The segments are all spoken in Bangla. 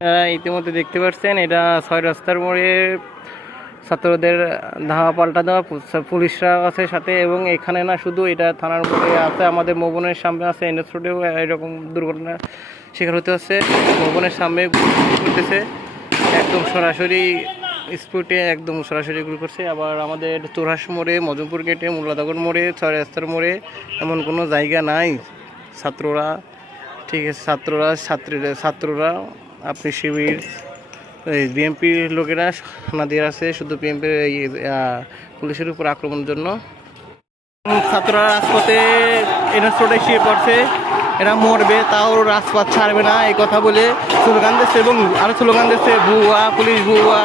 ইতিমধ্যে দেখতে পাচ্ছেন এটা ৬ রাস্তার মোড়ে ছাত্রদের ধাওয়া পাল্টা দেওয়া পুলিশরা আছে সাথে, এবং এখানে না শুধু এটা থানার মোড়ে আছে, আমাদের ভবনের সামনে আছে, এনএস রোডেও এরকম দুর্ঘটনা শিকার হতে হচ্ছে। ভবনের সামনে করতেছে একদম সরাসরি স্পটে, একদম সরাসরি গুলি করছে। আবার আমাদের তোরহাস মোড়ে, মজমপুর গেটে, মোল্লানগর মোড়ে, ৬ রাস্তার মোড়ে এমন কোনো জায়গা নাই। ছাত্ররা ঠিক আছে, ছাত্ররা আপনি শিবির বিএনপির লোকেরা হানা দিয়ে আছে শুধু বিএনপির পুলিশের উপর আক্রমণের জন্য। ছাত্ররা রাজপথে এনএস রোডে শুয়ে পড়ছে, এরা মরবে তাও রাজপথ ছাড়বে না এই কথা বলে স্লোগান দিচ্ছে, এবং আরও স্লোগান দিচ্ছে ভুয়া পুলিশ ভুয়া।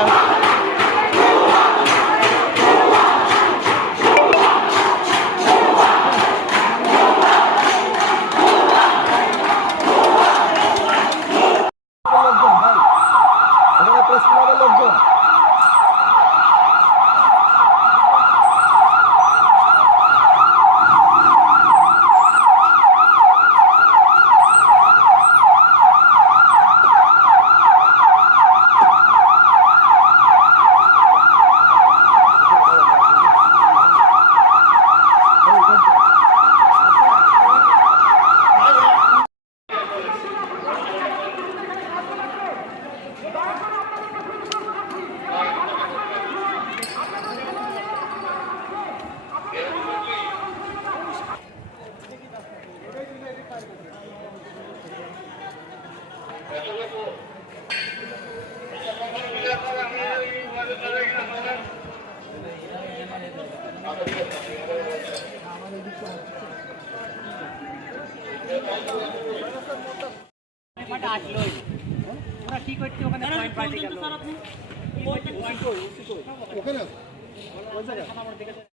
ওখানে